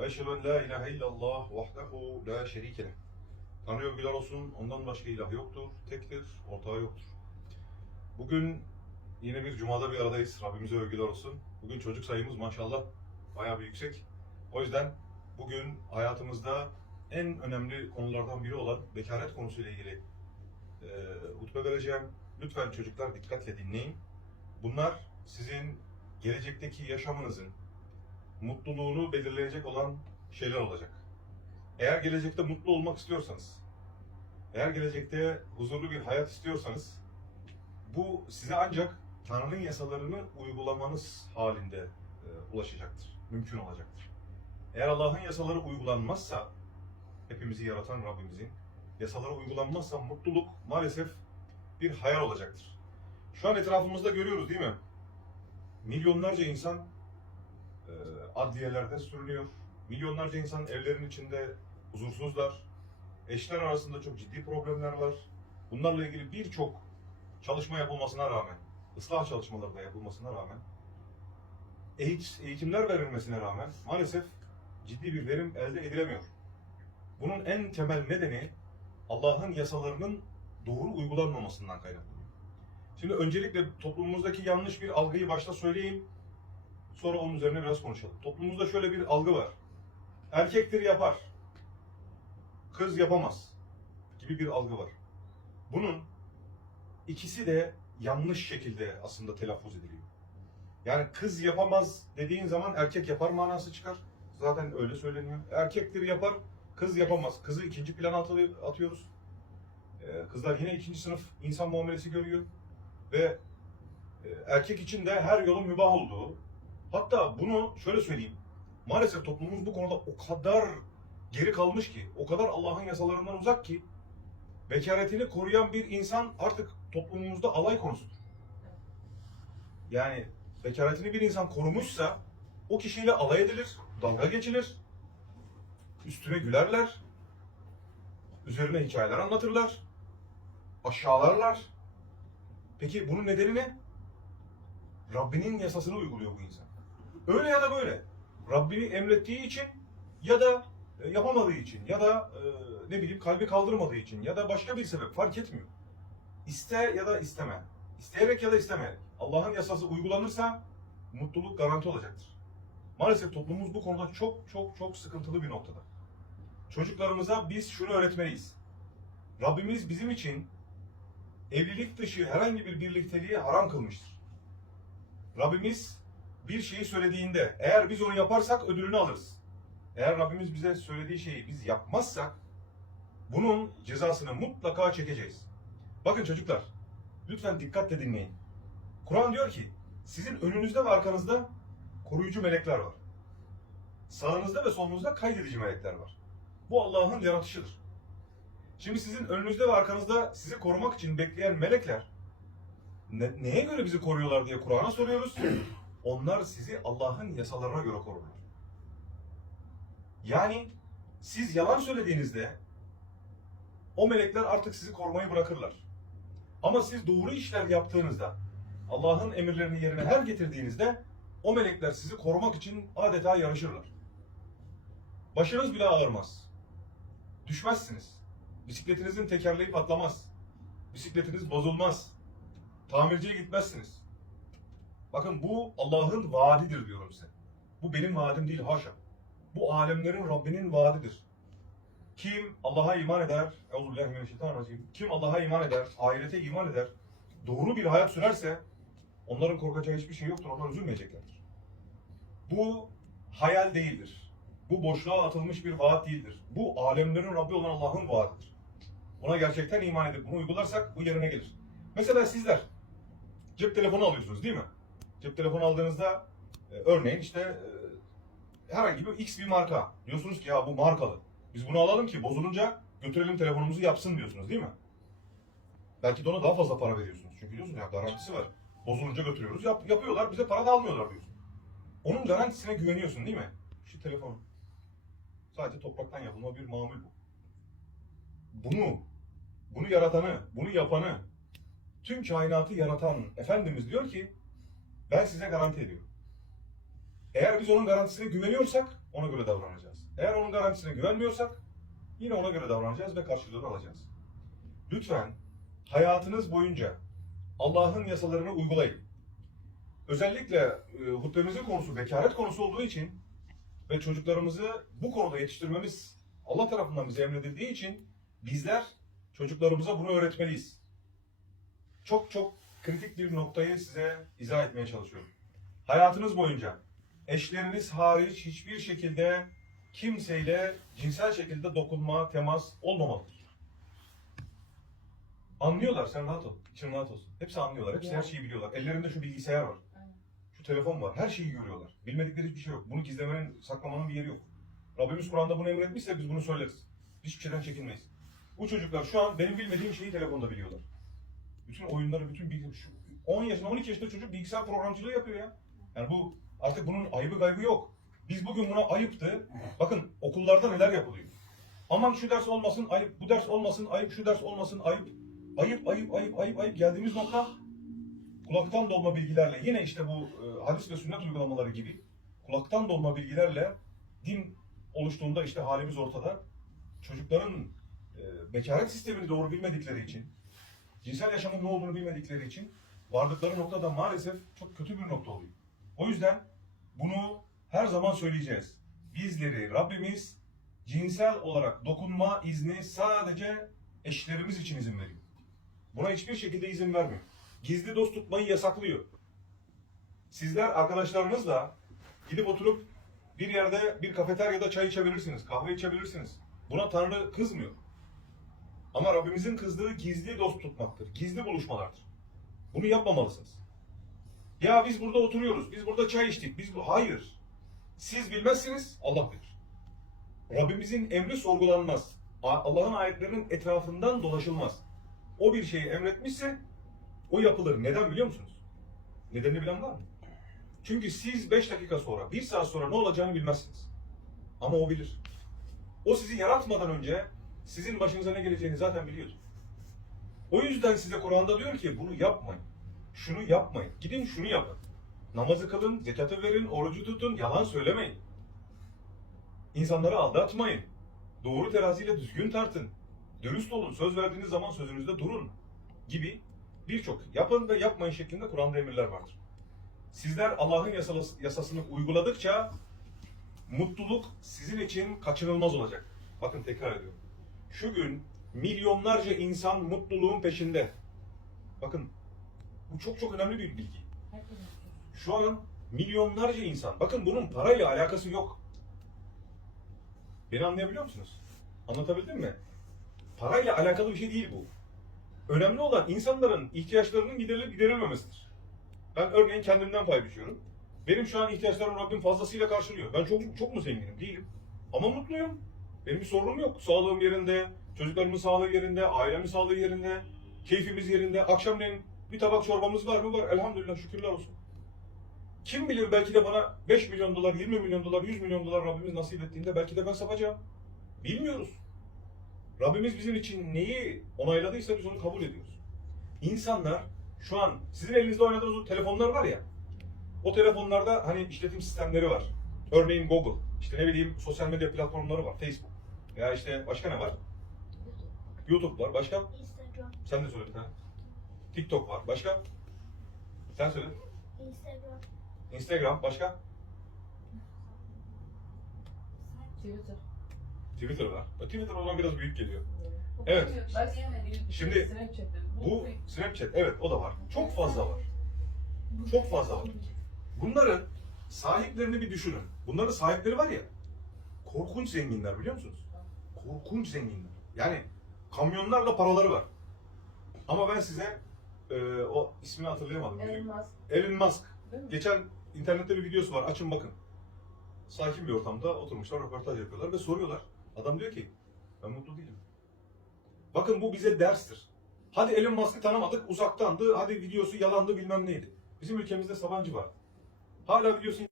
Eşhedü en la ilahe illallah vahdehu la şerike leh. Tanrı övgüler olsun, ondan başka ilah yoktur, tektir, ortağı yoktur. Bugün yine bir cumada bir aradayız, Rabbimize övgüler olsun. Bugün çocuk sayımız maşallah bayağı bir yüksek. O yüzden bugün hayatımızda en önemli konulardan biri olan bekaret konusuyla ilgili e, hutbe vereceğim. Lütfen çocuklar dikkatle dinleyin. Bunlar sizin gelecekteki yaşamınızın, mutluluğunu belirleyecek olan şeyler olacak. Eğer gelecekte mutlu olmak istiyorsanız, eğer gelecekte huzurlu bir hayat istiyorsanız, bu size ancak Tanrı'nın yasalarını uygulamanız halinde e, ulaşacaktır, mümkün olacaktır. Eğer Allah'ın yasaları uygulanmazsa, hepimizi yaratan Rabbimizin yasaları uygulanmazsa mutluluk maalesef bir hayal olacaktır. Şu an etrafımızda görüyoruz değil mi? Milyonlarca insan e, adliyelerde sürünüyor. Milyonlarca insan evlerin içinde huzursuzlar. Eşler arasında çok ciddi problemler var. Bunlarla ilgili birçok çalışma yapılmasına rağmen, ıslah çalışmaları da yapılmasına rağmen, eğit- eğitimler verilmesine rağmen maalesef ciddi bir verim elde edilemiyor. Bunun en temel nedeni Allah'ın yasalarının doğru uygulanmamasından kaynaklanıyor. Şimdi öncelikle toplumumuzdaki yanlış bir algıyı başta söyleyeyim. Sonra onun üzerine biraz konuşalım. Toplumumuzda şöyle bir algı var. Erkektir yapar. Kız yapamaz. Gibi bir algı var. Bunun ikisi de yanlış şekilde aslında telaffuz ediliyor. Yani kız yapamaz dediğin zaman erkek yapar manası çıkar. Zaten öyle söyleniyor. Erkektir yapar, kız yapamaz. Kızı ikinci plana atı- atıyoruz. Ee, Kızlar yine ikinci sınıf insan muamelesi görüyor. Ve e, erkek için de her yolun mübah olduğu, Hatta bunu şöyle söyleyeyim. Maalesef toplumumuz bu konuda o kadar geri kalmış ki, o kadar Allah'ın yasalarından uzak ki, bekaretini koruyan bir insan artık toplumumuzda alay konusudur. Yani bekaretini bir insan korumuşsa, o kişiyle alay edilir, dalga geçilir, üstüne gülerler, üzerine hikayeler anlatırlar, aşağılarlar. Peki bunun nedeni ne? Rabbinin yasasını uyguluyor bu insan. Öyle ya da böyle. Rabbini emrettiği için ya da e, yapamadığı için ya da e, ne bileyim kalbi kaldırmadığı için ya da başka bir sebep fark etmiyor. İste ya da isteme. İsteyerek ya da istemeyerek. Allah'ın yasası uygulanırsa mutluluk garanti olacaktır. Maalesef toplumumuz bu konuda çok çok çok sıkıntılı bir noktada. Çocuklarımıza biz şunu öğretmeliyiz. Rabbimiz bizim için evlilik dışı herhangi bir birlikteliği haram kılmıştır. Rabbimiz bir şeyi söylediğinde eğer biz onu yaparsak ödülünü alırız. Eğer Rabbimiz bize söylediği şeyi biz yapmazsak bunun cezasını mutlaka çekeceğiz. Bakın çocuklar lütfen dikkatle dinleyin. Kur'an diyor ki sizin önünüzde ve arkanızda koruyucu melekler var. Sağınızda ve solunuzda kaydedici melekler var. Bu Allah'ın yaratışıdır. Şimdi sizin önünüzde ve arkanızda sizi korumak için bekleyen melekler ne- neye göre bizi koruyorlar diye Kur'an'a soruyoruz. Onlar sizi Allah'ın yasalarına göre korurlar. Yani siz yalan söylediğinizde o melekler artık sizi korumayı bırakırlar. Ama siz doğru işler yaptığınızda, Allah'ın emirlerini yerine her getirdiğinizde o melekler sizi korumak için adeta yarışırlar. Başınız bile ağrımaz. Düşmezsiniz. Bisikletinizin tekerleği patlamaz. Bisikletiniz bozulmaz. Tamirciye gitmezsiniz. Bakın bu Allah'ın vaadidir diyorum size. Bu benim vaadim değil haşa. Bu alemlerin Rabbinin vaadidir. Kim Allah'a iman eder, Euzubillahimineşşeytanirracim. Kim Allah'a iman eder, ahirete iman eder, doğru bir hayat sürerse onların korkacağı hiçbir şey yoktur. Onlar üzülmeyeceklerdir. Bu hayal değildir. Bu boşluğa atılmış bir vaat değildir. Bu alemlerin Rabbi olan Allah'ın vaadidir. Ona gerçekten iman edip bunu uygularsak bu yerine gelir. Mesela sizler cep telefonu alıyorsunuz değil mi? Cep telefonu aldığınızda e, örneğin işte e, herhangi bir X bir marka. Diyorsunuz ki ya bu markalı. Biz bunu alalım ki bozulunca götürelim telefonumuzu yapsın diyorsunuz değil mi? Belki de ona daha fazla para veriyorsunuz. Çünkü diyorsunuz ya garantisi var. Bozulunca götürüyoruz. Yap, yapıyorlar bize para da almıyorlar diyorsun. Onun garantisine güveniyorsun değil mi? Şu telefon. Sadece topraktan yapılma bir mamul bu. Bunu, bunu yaratanı, bunu yapanı, tüm kainatı yaratan Efendimiz diyor ki ben size garanti ediyorum. Eğer biz onun garantisine güveniyorsak ona göre davranacağız. Eğer onun garantisine güvenmiyorsak yine ona göre davranacağız ve karşılığını alacağız. Lütfen hayatınız boyunca Allah'ın yasalarını uygulayın. Özellikle e, hutbemizin konusu bekaret konusu olduğu için ve çocuklarımızı bu konuda yetiştirmemiz Allah tarafından bize emredildiği için bizler çocuklarımıza bunu öğretmeliyiz. Çok çok kritik bir noktayı size izah etmeye çalışıyorum. Hayatınız boyunca eşleriniz hariç hiçbir şekilde kimseyle cinsel şekilde dokunma, temas olmamalıdır. Anlıyorlar, sen rahat ol. İçin rahat olsun. Hepsi anlıyorlar, hepsi her şeyi biliyorlar. Ellerinde şu bilgisayar var. Şu telefon var, her şeyi görüyorlar. Bilmedikleri hiçbir şey yok. Bunu gizlemenin, saklamanın bir yeri yok. Rabbimiz Kur'an'da bunu emretmişse biz bunu söyleriz. Hiçbir şeyden çekinmeyiz. Bu çocuklar şu an benim bilmediğim şeyi telefonda biliyorlar. Bütün oyunları, bütün bilgi, şu 10 yaşında, 12 yaşında çocuk bilgisayar programcılığı yapıyor ya. Yani bu artık bunun ayıbı gaybı yok. Biz bugün buna ayıptı. Bakın okullarda neler yapılıyor. Aman şu ders olmasın, ayıp, bu ders olmasın, ayıp, şu ders olmasın, ayıp. Ayıp, ayıp, ayıp, ayıp, ayıp. Geldiğimiz nokta kulaktan dolma bilgilerle yine işte bu e, hadis ve sünnet uygulamaları gibi kulaktan dolma bilgilerle din oluştuğunda işte halimiz ortada. Çocukların e, bekaret sistemini doğru bilmedikleri için, cinsel yaşamın ne olduğunu bilmedikleri için vardıkları noktada maalesef çok kötü bir nokta oluyor. O yüzden bunu her zaman söyleyeceğiz. Bizleri Rabbimiz cinsel olarak dokunma izni sadece eşlerimiz için izin veriyor. Buna hiçbir şekilde izin vermiyor. Gizli dost tutmayı yasaklıyor. Sizler arkadaşlarınızla gidip oturup bir yerde bir kafeteryada çay içebilirsiniz, kahve içebilirsiniz. Buna Tanrı kızmıyor. Ama Rabbimizin kızdığı gizli dost tutmaktır. Gizli buluşmalardır. Bunu yapmamalısınız. Ya biz burada oturuyoruz, biz burada çay içtik, biz bu... Hayır. Siz bilmezsiniz, Allah bilir. Rabbimizin emri sorgulanmaz. Allah'ın ayetlerinin etrafından dolaşılmaz. O bir şeyi emretmişse o yapılır. Neden biliyor musunuz? Nedenini bilen var mı? Çünkü siz 5 dakika sonra, 1 saat sonra ne olacağını bilmezsiniz. Ama o bilir. O sizi yaratmadan önce sizin başınıza ne geleceğini zaten biliyordu. O yüzden size Kur'an'da diyor ki bunu yapmayın. Şunu yapmayın. Gidin şunu yapın. Namazı kılın, zekatı verin, orucu tutun, yalan söylemeyin. İnsanları aldatmayın. Doğru teraziyle düzgün tartın. Dürüst olun, söz verdiğiniz zaman sözünüzde durun gibi birçok yapın ve yapmayın şeklinde Kur'an'da emirler vardır. Sizler Allah'ın yasası- yasasını uyguladıkça mutluluk sizin için kaçınılmaz olacak. Bakın tekrar ediyorum. Şu gün milyonlarca insan mutluluğun peşinde. Bakın bu çok çok önemli bir bilgi. Şu an milyonlarca insan. Bakın bunun parayla alakası yok. Beni anlayabiliyor musunuz? Anlatabildim mi? Parayla alakalı bir şey değil bu. Önemli olan insanların ihtiyaçlarının giderilip giderilmemesidir. Ben örneğin kendimden pay biçiyorum. Benim şu an ihtiyaçlarımı Rabbim fazlasıyla karşılıyor. Ben çok çok mu zenginim? Değilim. Ama mutluyum. Benim bir sorunum yok. Sağlığım yerinde, çocuklarımın sağlığı yerinde, ailemin sağlığı yerinde, keyfimiz yerinde. Akşamleyin bir tabak çorbamız var mı? Var. Elhamdülillah şükürler olsun. Kim bilir belki de bana 5 milyon dolar, 20 milyon dolar, 100 milyon dolar Rabbimiz nasip ettiğinde belki de ben sapacağım. Bilmiyoruz. Rabbimiz bizim için neyi onayladıysa biz onu kabul ediyoruz. İnsanlar şu an sizin elinizde oynadığınız o telefonlar var ya. O telefonlarda hani işletim sistemleri var. Örneğin Google, işte ne bileyim sosyal medya platformları var. Facebook. Ya işte başka ne var? YouTube var. Başka? Instagram, Sen de söyle bir tane. TikTok var. Başka? Sen söyle. Instagram, Instagram. Başka? Twitter. Twitter var. Twitter o zaman biraz büyük geliyor. Evet. Şimdi Bu Snapchat. Evet o da var. Çok fazla var. Çok fazla var. Bunların sahiplerini bir düşünün. Bunların sahipleri var ya korkunç zenginler biliyor musunuz? Korkunç zenginler. Yani kamyonlarla paraları var. Ama ben size e, o ismini hatırlayamadım. Elon Musk. Elon Musk. Geçen internette bir videosu var. Açın bakın. Sakin bir ortamda oturmuşlar, röportaj yapıyorlar ve soruyorlar. Adam diyor ki ben mutlu değilim. Bakın bu bize derstir. Hadi Elon Musk'ı tanımadık, uzaktandı. Hadi videosu yalandı bilmem neydi. Bizim ülkemizde Sabancı var. Hala videosu